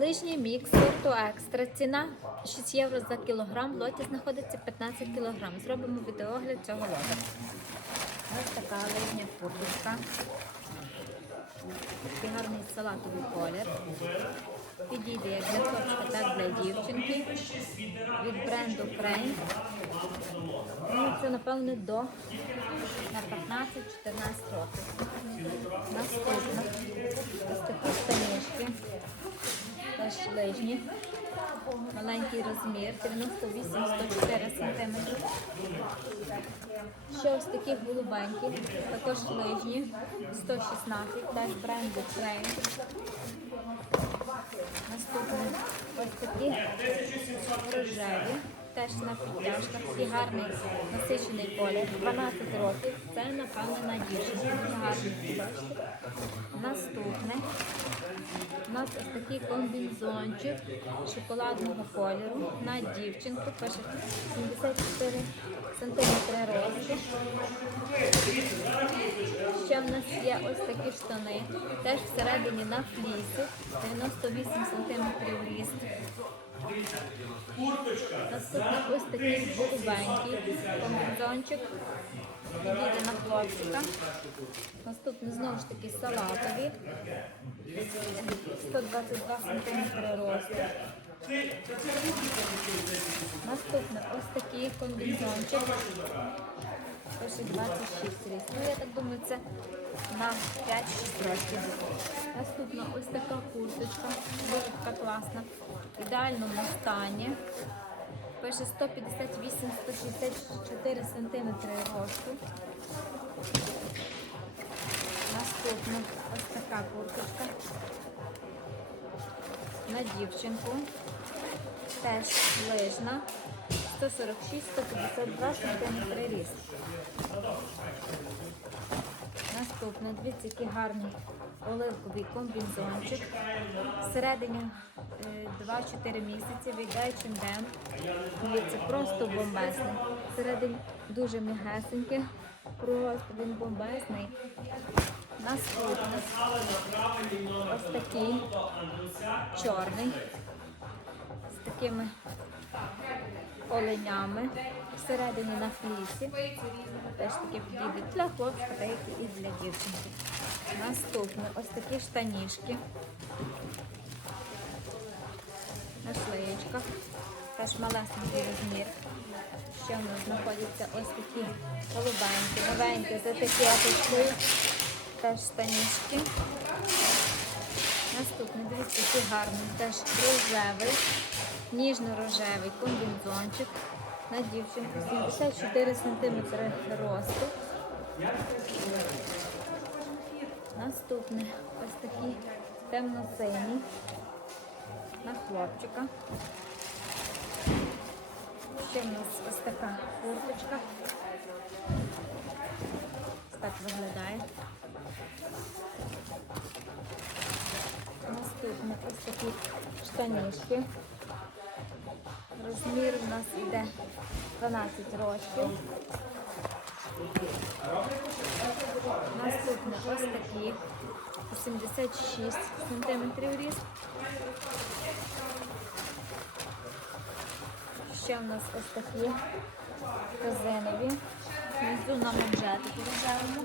Лижній мікс сорту екстра. Ціна 6 євро за кілограм. В лоті знаходиться 15 кілограм. Зробимо відеогляд цього лота. Ось така лижня курточка. Такий гарний салатовий колір. Підійде як для хлопчика, так для дівчинки. Від бренду Frame. Ну, це, напевне, до на 15-14 років. Наступно. Ось такі штанішки. Лижні. Маленький розмір 98-104 см. Ще ось такі голубенькі, також лижні, 116, теж бренду Train. Наступні ось такі рожеві, теж на підтяжках, такий гарний насичений колір, 12 років. Це, напевно, на дівчинку. Дуже гарний. Наступне. У нас ось такий комбінзончик шоколадного кольору на дівчинку. Пише 74 см росту. Ще в нас є ось такі штани, теж всередині на флісі, 98 см. Наступний ось такий голубенький комбінзончик. Підійде на хлопчика. Наступний знову ж таки салатові. 122 см росту. Наступне ось такий комбінзончик. Пише 26. Ну, я так думаю, це на 5-6 років. Наступна ось така курточка. Така класна. В ідеальному стані. Пише 158-164 см росту. Наступна ось така курточка. На дівчинку. Теж лижна. 146-152 см ріст. Наступне, дивіться, який гарний оливковий комбінзончик. Всередині 2-4 місяці вийде чимдем. Дивіться, просто бомбезний. Всередині дуже м'ягесенький, просто він бомбезний. Наступне ось такий чорний з такими оленями всередині на флісі. Теж таке підійде для хлопчика, та як і для дівчинки. Наступне ось такі штанішки на шлеєчках. Теж малесенький розмір. Ще в нас знаходяться ось такі голубенькі, новенькі з етикеточкою. Теж штанішки. Наступний, дивіться, який гарний, теж рожевий, ніжно-рожевий комбінзончик на дівчинку 74 см росту. Наступний ось такий темно-синій хлопчика. Ще в нас ось така курточка. Так виглядає. Наступне ось такі штанішки. Розмір у нас йде 12 років. Наступне ось такі 86 см ріст. Ще у нас ось такі резинові. Внизу на манжетику рожевому.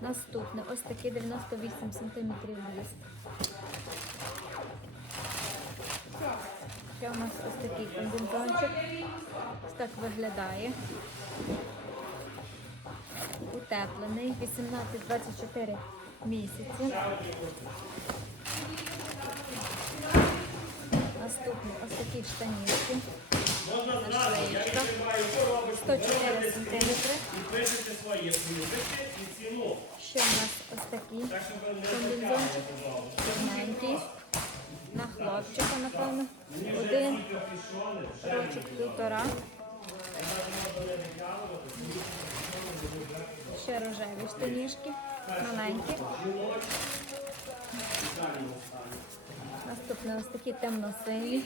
Наступне ось такий 98 см ріст. Ще у нас ось такий комбінзончик. Ось так виглядає. Утеплений, 18-24 місяці. Наступні ось такі штанішки. На 104 см. Пишете свої прізвище. Ще у нас ось такий комбінзончик. На хлопчика, напевно. Один рочок півтора. Ще рожеві штанішки. Маленькі. Наступне ось такі темно-сині.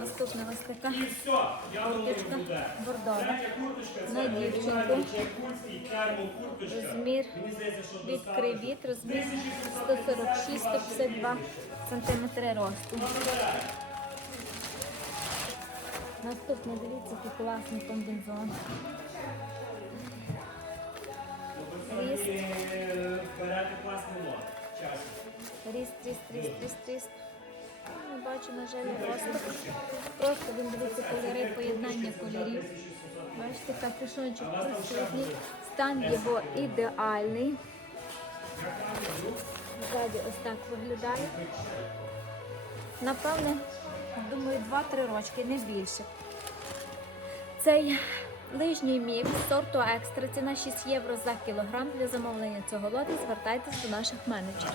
Наступна ось така курточка бордова. На дівчинку. Розмір від кривіт, розмір 146-152 см росту. Наступне, дивіться, який класний комбінзон. Ріст, ріст, ріст, ріст, ріст, ріст. Не бачу, на жаль, росту. Просто він дивиться кольори, поєднання кольорів. Бачите, капюшончик присутній. Стан його ідеальний. Ззаді ось так виглядає. Напевне, думаю, 2-3 рочки, не більше. Цей лижній мікс сорту екстра, ціна 6 євро за кілограм. Для замовлення цього лоту звертайтесь до наших менеджерів.